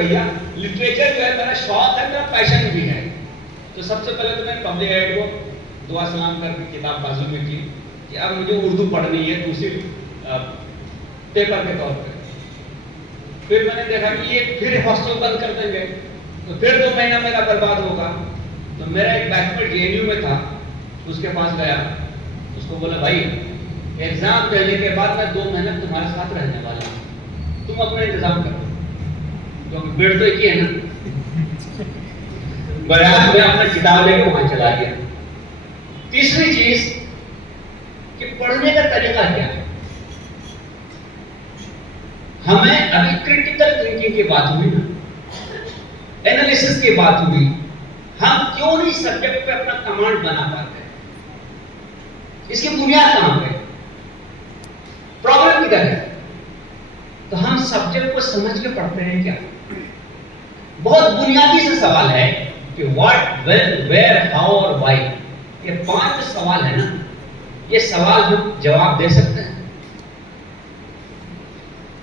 भैया लिटरेचर जो है मेरा शौक है, मेरा पैशन भी है। तो सबसे पहले तो मैंने पब्लिक हेड को दुआ सलाम करके किताब बाजू में की कि अब मुझे उर्दू पढ़नी है दूसरी पेपर के तौर पे। फिर मैंने देखा कि ये फिर हॉस्टल बंद कर देंगे तो फिर 2 महीना मेरा बर्बाद होगा। तो मेरा एक बैचमेट जेएनयू में था, उसके पास गया, उसको बोला भाई एग्जाम देने के बाद मैं 2 महीने तुम्हारे साथ रहने वाला हूँ, तुम अपना इंतजाम करो, क्योंकि बेड तो एक ही है ना। बराबर मैं अपना किताब लेकर वहां चला गया। तीसरी चीज कि पढ़ने का तरीका क्या है। हमें अभी क्रिटिकल थिंकिंग की बात हुई ना, एनालिसिस की बात हुई, हम क्यों नहीं सब्जेक्ट पे अपना कमांड बना पाते? इसकी बुनियाद कहां पे? प्रॉब्लम किधर है? तो हम सब्जेक्ट को समझ के पढ़ते हैं क्या? बहुत बुनियादी सा सवाल है कि व्हाट, व्हेन, वेयर, हाउ और व्हाई। ये 5 सवाल है ना, ये सवाल हम जवाब दे सकते हैं।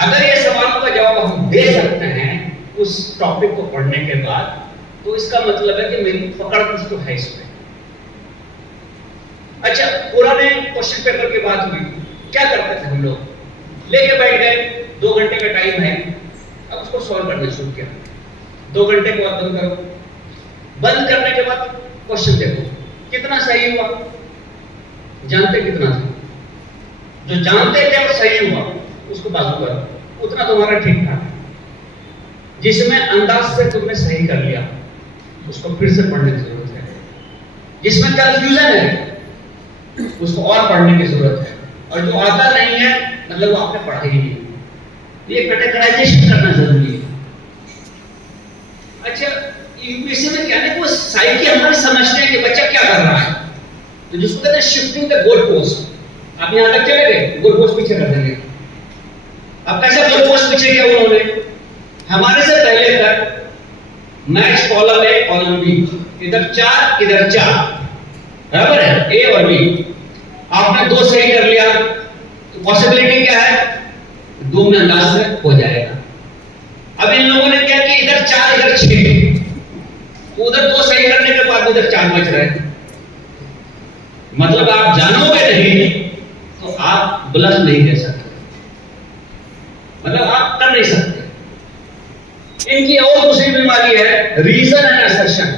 अगर ये सवालों का जवाब हम दे सकते हैं उस टॉपिक को पढ़ने के बाद, तो इसका मतलब है कि मेरी पकड़ कुछ तो है इसमें। अच्छा, पुराने क्वेश्चन पेपर की बात हुई, क्या करते थे हम लोग? लेके बैठ गए, 2 घंटे का टाइम है, अब उसको सॉल्व करना शुरू किया। 2 घंटे के बाद बंद करो, बंद करने के बाद क्वेश्चन देखो कितना सही हुआ, जानते कितना था? जो जानते थे और सही हुआ उसको बाजू करो, उतना तुम्हारा ठीक ठाक है। जिसमें अंदाज से तुमने सही कर लिया उसको फिर से पढ़ने की जरूरत है। जिसमें कंफ्यूजन है उसको और पढ़ने की जरूरत है, और जो आता नहीं है मतलब वो आपने पढ़ा ही नहीं। ये कैटेगराइजेशन करना जरूरी है। अच्छा, यूपीएससी में क्या है, वो साइकी हमारी समझते हैं कि बच्चा क्या कर रहा है, तो जिसको कहते हैं शिफ्टिंग द गोल पोस्ट। आप यहां तक चले गए, गोल पोस्ट पीछे कर देंगे। अब कैसे गोल पोस्ट पीछे किया उन्होंने? हमारे से पहले तक match column A column B, इधर 4 इधर 4, बराबर है, ए और बी। आपने 2 सही कर लिया तो पॉसिबिलिटी क्या है? 2 में अंदाज से हो जाएगा। अब इन लोगों ने क्या किया, इधर 4 इधर 6, तो उधर 2 सही करने के बाद उधर 4 बच रहे हैं। मतलब आप जानोगे नहीं तो आप ब्लफ नहीं दे सकते, मतलब आप कर नहीं सकते। इनकी और दूसरी बीमारी है रीजन एंड असर्शन।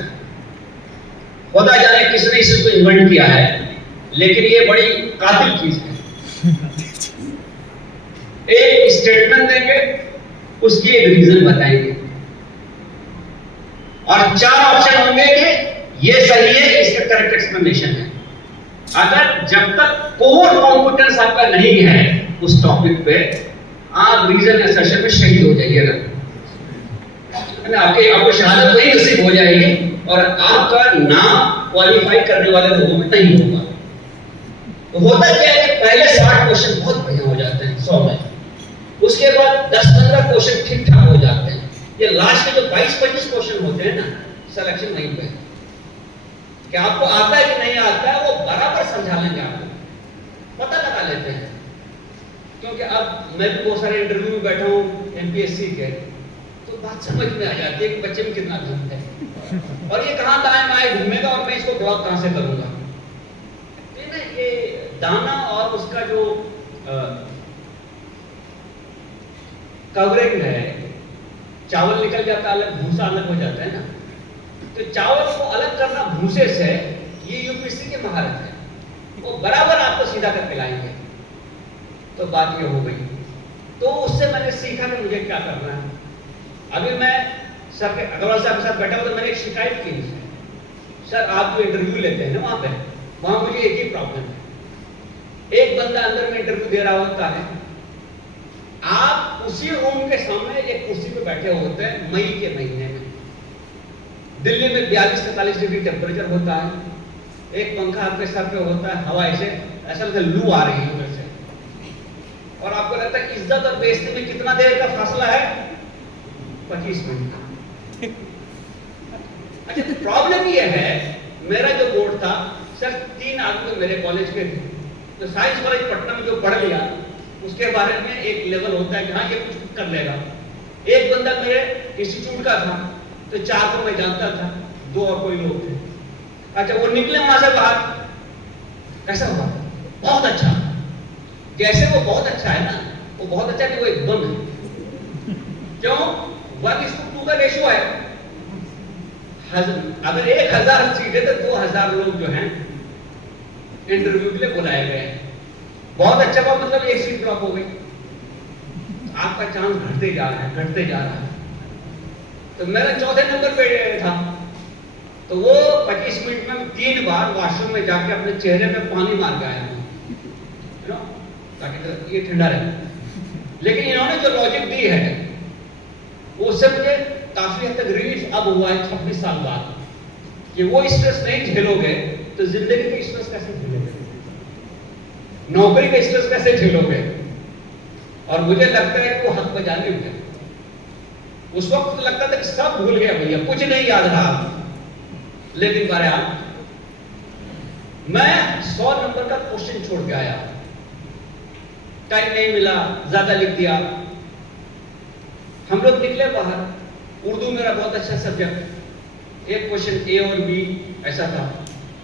पता जाने किसने इसको इन्वेंट किया है, लेकिन ये बड़ी कातिल चीज है। एक स्टेटमेंट देंगे, उसकी एक रीजन बताएंगे, और 4 ऑप्शन होंगे कि ये सही है, इसका करेक्ट एक्सप्लेनेशन है। अगर जब तक कोर कॉम्पिटेंस आपका नहीं है उस टॉपिक पे, आप रीजन असर्शन में शहीद हो जाइएगा। आपको शहादत वही नसीब हो जाएगी और आपका नाम क्वालिफाई करने वाले लोगों में नहीं होगा। तो होता क्या है कि पहले 60 क्वेश्चन बहुत बढ़िया हो जाते हैं 100 में, उसके बाद 10-15 क्वेश्चन ठीक ठाक हो जाते हैं। ये लास्ट के जो 22-25 क्वेश्चन होते हैं ना, सिलेक्शन वहीं पे कि आपको आता है कि नहीं आता है, वो बराबर समझा लेंगे, आपको पता लगा लेते हैं। क्योंकि अब मैं भी बहुत सारे इंटरव्यू में बैठा हूँ एमपीएससी के, तो बात समझ में आ जाती है कि बच्चे में कितना दम है और ये कहां दाएं बाएं घूमेगा और मैं इसको ब्लॉक कहां से करूंगा। ये दाना और उसका जो कवरिंग है, चावल निकल जाता है अलग, भूसा अलग हो जाता है ना, तो चावल को अलग करना भूसे से, ये यूपीएससी की महारत है, वो बराबर आपको सीधा करके लाएंगे। तो बात ये हो गई। तो उससे मैंने सीखा कि मुझे क्या करना है। अभी मैं सर के अग्रवाल साहब के साथ बैठा हुआ तो मैंने एक शिकायत की, सर आप जो इंटरव्यू लेते हैं ना वहां मुझे एक ही प्रॉब्लम है, एक बंदा अंदर में इंटरव्यू दे रहा होता है, आप उसी रूम के सामने एक कुर्सी पे बैठे होते हैं, मई के महीने में दिल्ली में 42-43 डिग्री टेम्परेचर होता है, एक पंखा आपके सर पे होता है, हवा ऐसा लगता है लू आ रही है उधर से, और आपको लगता है इज्जत और बेइज्जती में कितना देर का फासला है, 25 मिनट का। अच्छा, प्रॉब्लम ये है, मेरा जो बोर्ड था, सर 3 आदमी मेरे कॉलेज के थे, तो साइंस कॉलेज पटना में जो पढ़ लिया उसके बारे में एक लेवल होता है कि हाँ ये कुछ कर लेगा, एक बंदा मेरे इंस्टीट्यूट का था, तो 4 को मैं जानता था, 2 और कोई लोग थे। अच्छा, वो निकले वहां से बाहर, कैसा हुआ? बहुत अच्छा। जैसे वो बहुत अच्छा है ना, वो बहुत अच्छा नहीं, वो एक बम है। क्यों? 1:2 का रेशियो है। अगर 1000 सीट है तो 2000 लोग जो हैं इंटरव्यू के लिए बुलाए गए हैं। बहुत अच्छा हुआ, मतलब 1 सीट ड्रॉप हो गई। आपका चांस घटते जा रहा है, घटते जा रहा है। तो मेरा 4थे नंबर पे था, तो वो 25 मिनट में 3 बार वॉशरूम में जाके अपने चेहरे में पानी मार के आया हूं, ताकि ये ठंडा रहे। लेकिन इन्होंने जो लॉजिक दी है, उससे मुझे काफी हद तक रिलीफ अब हुआ है 26 साल बाद, कि वो स्ट्रेस नहीं झेलोगे तो जिंदगी का स्ट्रेस कैसे झेलोगे, नौकरी का स्ट्रेस कैसे झेलोगे। और मुझे लगता है कि वो हक बजाने हुए। उस वक्त तो लगता था कि सब भूल गया भैया, कुछ नहीं याद रहा। लेकिन बहरहाल मैं 100 नंबर का क्वेश्चन छोड़ के आया, टाइम नहीं मिला, ज्यादा लिख दिया। हम लोग निकले बाहर, उर्दू मेरा बहुत अच्छा सब्जेक्ट, एक क्वेश्चन ए और बी ऐसा था,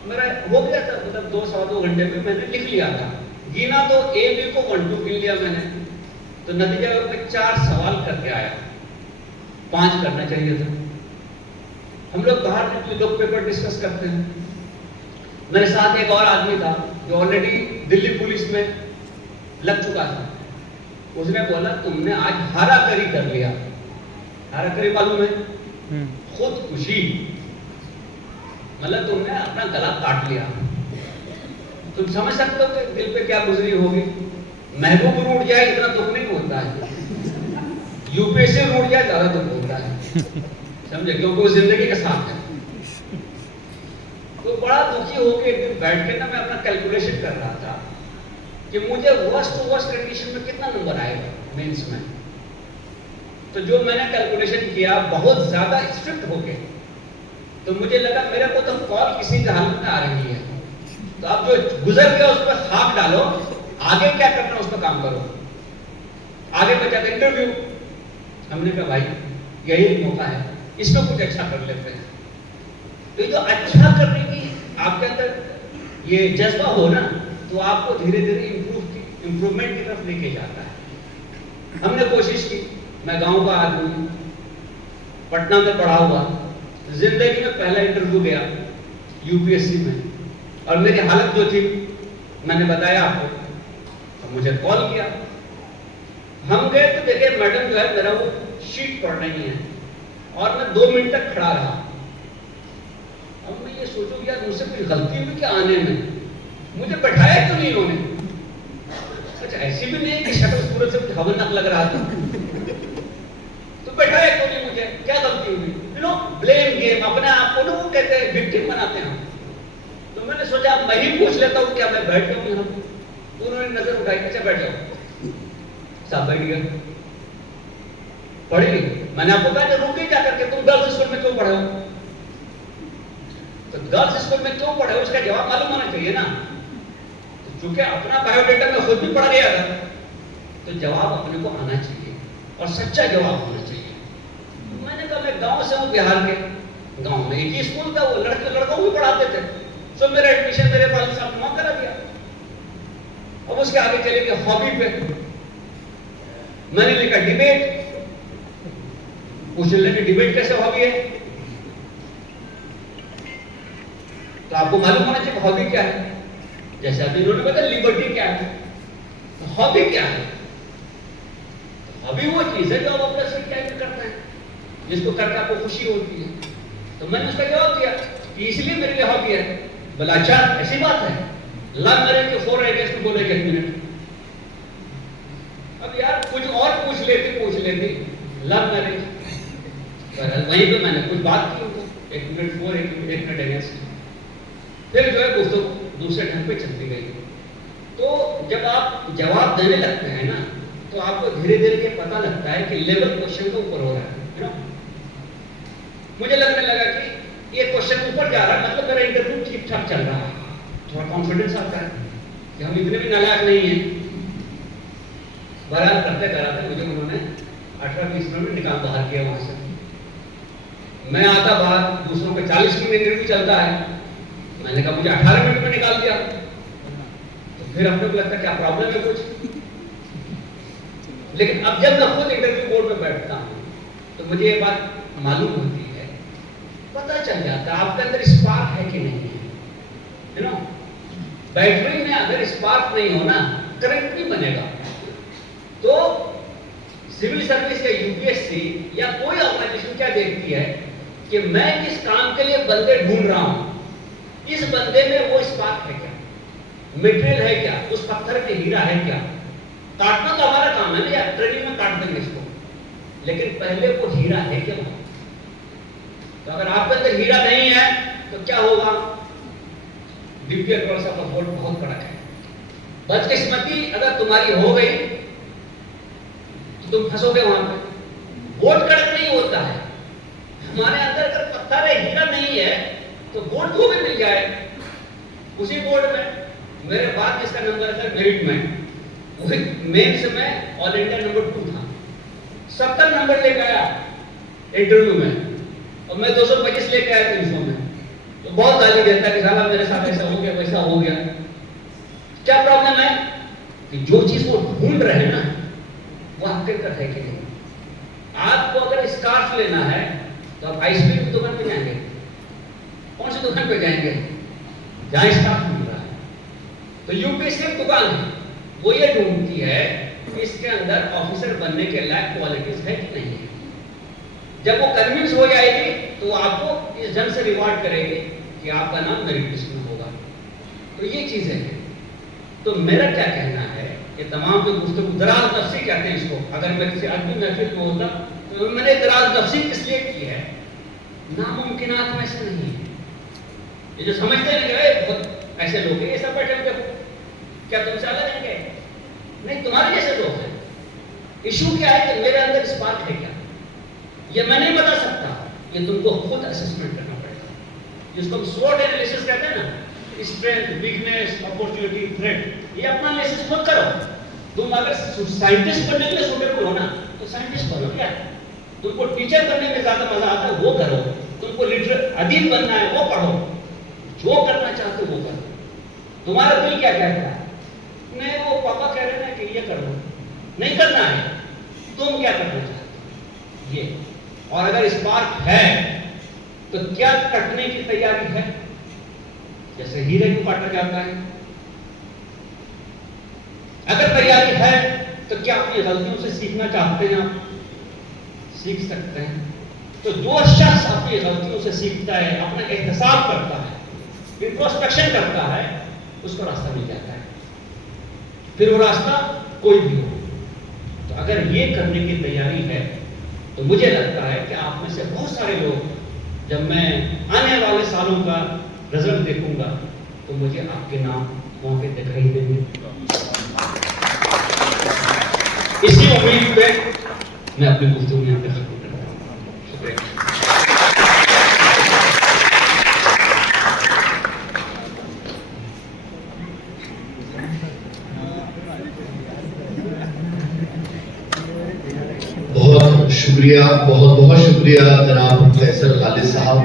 मेरा हो गया था, मतलब 2-2.25 घंटे में मैंने लिख लिया था। गिना तो ए बी को 1 2 गिन लिया मैंने, तो नतीजा में 4 सवाल करके आया, 5 करना चाहिए था। हम लोग बाहर निकले, लोग पेपर डिस्कस करते हैं। मेरे साथ एक और आदमी था जो ऑलरेडी दिल्ली पुलिस में लग चुका था। उसने बोला तुमने आज हाराकरी कर लिया। हाराकरी मालूम है? खुदकुशी, मतलब तुमने अपना गला काट लिया। तुम समझ सकते हो कि दिल पे क्या गुजरी होगी। महबूब रूठ जाए इतना दुख नहीं होता है, यूपीएससी रूठ जाए ज्यादा दुख होता है, समझे, क्योंकि वो जिंदगी के साथ है। तो बड़ा दुखी होकर एक दिन बैठ के ना मैं अपना कैलकुलेशन कर रहा था कि मुझे वर्स्ट टू वर्स्ट कंडीशन में कितना नंबर आएगा मेंस में। तो जो मैंने कैलकुलेशन किया बहुत ज्यादा स्ट्रिक्ट होके, तो मुझे लगा मेरे को तो कॉल किसी की हालत में आ रही है, तो अब जो गुजर गया उस पर खाक डालो, आगे क्या करना उस पर काम करो। आगे बचा था इंटरव्यू। हमने कहा भाई यही मौका है, इसमें कुछ अच्छा कर लेते हैं। तो जो अच्छा करने की आपके अंदर ये जज्बा हो ना, तो आपको धीरे धीरे इंप्रूवमेंट की तरफ लेके जाता है। हमने कोशिश की, मैं गांव का आदमी, पटना में पढ़ा हुआ, जिंदगी में पहला इंटरव्यू गया यूपीएससी में, और मेरी हालत जो थी मैंने बताया आपको, तो मुझे कॉल किया। हम गए तो देखे मैडम जो है मेरा वो शीट पढ़ रही है, और मैं 2 मिनट तक खड़ा रहा। अब मैं ये सोचूं यार मुझसे कुछ गलती हुई क्या आने में, मुझे बैठाया क्यों नहीं उन्होंने। अच्छा, ऐसी भी नहीं कि शक्ल सूरत से कुछ हवनक लग रहा था, तो बैठाया क्यों नहीं मुझे, क्या गलती हुई। यू नो, ब्लेम गेम, अपने आप को ना वो कहते हैं विक्टिम बनाते हैं। तो मैंने सोचा मैं ही पूछ लेता हूँ, क्या मैं बैठ जाऊँ यहाँ। तो उन्होंने नजर उठाई, अच्छा बैठ जाओ। साहब बैठ गया, पढ़ी। मैंने आपको कहा रुक गई जाकर के, तुम गर्ल्स स्कूल में क्यों पढ़े हो, तो गर्ल्स स्कूल में क्यों पढ़े हो उसका जवाब मालूम होना चाहिए ना। तो चूंकि अपना बायोडेटा में खुद भी पढ़ गया था, तो जवाब अपने को आना चाहिए और सच्चा जवाब होना चाहिए। तो मैंने कहा मैं गांव से हूँ, बिहार के। गांव में एक ही स्कूल था, वो लड़के लड़कों को भी पढ़ाते थे, सो मेरा एडमिशन मेरे वालिद साहब ने वहां करा दिया। अब उसके आगे चले गए हॉबी पे, मैंने लिखा डिबेट। पूछ लेंगे डिबेट कैसे हॉबी है, तो आपको मालूम होना चाहिए हॉबी क्या है। जैसे अभी इन्होंने बताया लिबर्टी क्या है, तो हॉबी क्या है। हॉबी वो चीज है जो आप अपना फ्री टाइम में करते हैं, जिसको करके आपको खुशी होती है। तो मैंने उसका जवाब दिया कि इसलिए मेरे लिए हॉबी है। बोला अच्छा ऐसी बात है, लव मैरिज के 4 आइडियाज को बोले 1 मिनट। अब यार कुछ और पूछ लेती लव मैरिज, वहीं पे मैंने कुछ बात की उनको, 1 मिनट 4, 1 मिनट अगेंस्ट। फिर जो है गुफ्तगू दूसरे ढंग पे चलती गई। तो जब आप जवाब देने लगते हैं ना, तो आपको धीरे धीरे ये पता लगता है कि लेवल क्वेश्चन के ऊपर हो रहा है ना। मुझे लगने लगा कि ये क्वेश्चन ऊपर जा रहा है, मतलब मेरा इंटरव्यू ठीक ठाक चल रहा है, थोड़ा कॉन्फिडेंस आता है कि हम इतने भी नालायक नहीं हैं। बहरहाल करते कराते मुझे उन्होंने 18-20 मिनट में निकाल बाहर किया वहां से। मैं आता बाहर, दूसरों का 40 मिनट इंटरव्यू चलता है, मैंने कहा मुझे 18 मिनट में निकाल दिया। तो फिर अपने को लगता है क्या प्रॉब्लम है कुछ। लेकिन अब जब मैं खुद इंटरव्यू बोर्ड में बैठता हूं तो मुझे ये बात मालूम होती है, पता चल जाता है आपके अंदर स्पार्क है कि नहीं है, यू नो। बैटरी में अगर स्पार्क नहीं हो ना, करंट नहीं बनेगा। तो सिविल सर्विस या यूपीएससी या कोई ऑर्गेनाइजेशन क्या देखती है कि मैं किस काम के लिए बंदे ढूंढ रहा हूं, इस बंदे में वो स्पार्क है क्या, मटेरियल है क्या, उस पत्थर में हीरा है क्या। काटना तो हमारा काम है ना, या ट्रेनिंग में काट देंगे इसको, लेकिन पहले वो हीरा है क्या। तो अगर आपके अंदर हीरा नहीं है तो क्या होगा, डीपीआर कॉल का वोट बहुत कड़क है। बदकिस्मती अगर तुम्हारी हो गई तो तुम फंसोगे वहां पे। वोट कड़क नहीं होता है, हमारे अंदर अगर पत्थर है, हीरा नहीं है, तो वोट को भी मिल जाए। उसी बोर्ड में मेरे बाद जिसका नंबर है मेरिट में, मेंस में ऑल इंडिया नंबर 2 था, 70 नंबर लेकर आया इंटरव्यू में, और मैं 225 लेकर आया 300 में। तो बहुत गाली देता है कि साला मेरे साथ ऐसा हो गया, वैसा हो गया। क्या प्रॉब्लम है कि जो चीज वो ढूंढ रहे हैं ना, वो आपके अंदर है कि नहीं। आपको अगर स्कार्फ लेना है तो आप आइसक्रीम की दुकान पे जाएंगे, कौन सी दुकान पे जाएंगे, जहां स्कार्फ मिल रहा है। तो यूपीएससी की दुकान है, वो ये ढूंढती है कि इसके अंदर ऑफिसर बनने के लायक क्वालिटीज है कि नहीं है। जब वो कन्विंस हो जाएगी तो आपको इस ढंग से रिवार्ड करेगी कि आपका नाम मेरिट लिस्ट में होगा। तो ये चीजें हैं। तो मेरा क्या कहना है कि तमाम जो गुफ्तगू दराज नफ्सी कहते हैं इसको, अगर मेरे से आज भी महफिल में होता तो मैंने दराज नफ्सी किस लिए की है, नामुमकिनात में से नहीं है। ये जो समझते हैं कि बहुत ऐसे लोग हैं, ये सब बैठे हुए क्या तुमसे अलग है, नहीं तुम्हारे जैसे लोग हैं। इशू क्या है कि मेरे अंदर स्पार्क है क्या, ये मैं नहीं बता सकता, ये तुमको खुद असेसमेंट करना पड़ेगा, जिसको हम स्वॉट एनालिसिस कहते हैं ना, स्ट्रेंथ, वीकनेस, अपॉर्चुनिटी, थ्रेट, ये अपना एनालिसिस खुद करो। तुम अगर साइंटिस्ट बनने के लिए सुटेबल हो ना तो साइंटिस्ट बनो। क्या तुमको टीचर बनने में ज्यादा मजा आता है वो करो, तुमको अदीब बनना है वो पढ़ो, जो करना चाहते हो वो करो। तुम्हारा दिल क्या कहता है, नहीं वो पापा कह रहे हैं कि ये करो, नहीं करना है, तुम क्या करना चाहते हो ये। और अगर स्पार्क है तो क्या कटने की तैयारी है, जैसे हीरे को काटा जाता है। अगर तैयारी है तो क्या अपनी गलतियों से सीखना चाहते हैं आप, सीख सकते हैं। तो जो शख्स अपनी गलतियों से सीखता है, अपना एहतसाब करता है, इंट्रोस्पेक्शन करता है, उसको रास्ता मिल जाता है, फिर वो रास्ता कोई भी हो। तो अगर ये करने की तैयारी है तो मुझे लगता है कि आप में से बहुत सारे लोग, जब मैं आने वाले सालों का रिजल्ट देखूंगा तो मुझे आपके नाम वहां पे दिखाई देंगे। इसी उम्मीद पे मैं अपनी गुफ्तगू यहाँ पे खत्म करता हूँ। शुक्रिया। बहुत शुक्रिया, बहुत बहुत शुक्रिया जनाब Faisal Khalid sahab,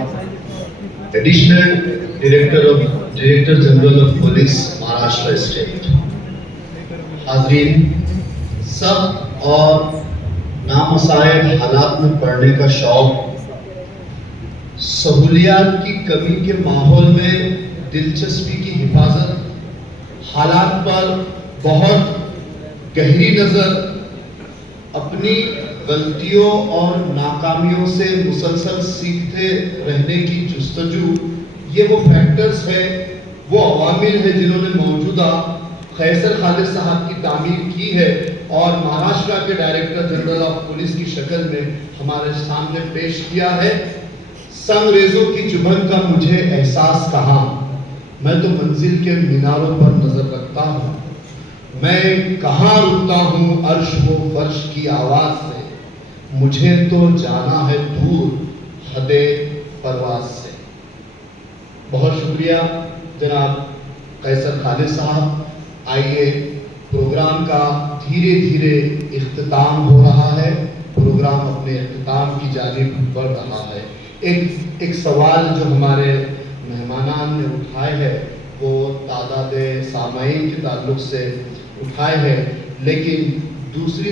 additional director general of police Maharashtra state. हाज़रीन सब और नामसाइल हालात में पढ़ने का शौक, सहूलियात की कमी के माहौल में दिलचस्पी की हिफाजत, हालात पर बहुत गहरी नज़र, अपनी गलतियों और नाकामियों से मुसलसल सीखते रहने की जुस्तजू, ये वो फैक्टर्स है, वो अवामिल है जिन्होंने मौजूदा फैसल खालिद साहब की तामीर की है और महाराष्ट्र के डायरेक्टर जनरल ऑफ पुलिस की शक्ल में हमारे सामने पेश किया है। संगरेजों की चुभन का मुझे एहसास कहाँ, मैं तो मंजिल के मीनारों पर नजर रखता हूँ, मैं कहाँ रुकता हूँ अर्श व फर्श की आवाज से, मुझे तो जाना है दूर हदे परवाज से। बहुत शुक्रिया जनाब फैसल खालिद साहब। आइए प्रोग्राम का धीरे धीरे इख्तिताम हो रहा है। प्रोग्राम अपने अख्ताम की जानिब बढ़ रहा है। एक सवाल जो हमारे मेहमानान ने उठाए है वो तादाद सामाईन के ताल्लुक से उठाए है, लेकिन दूसरी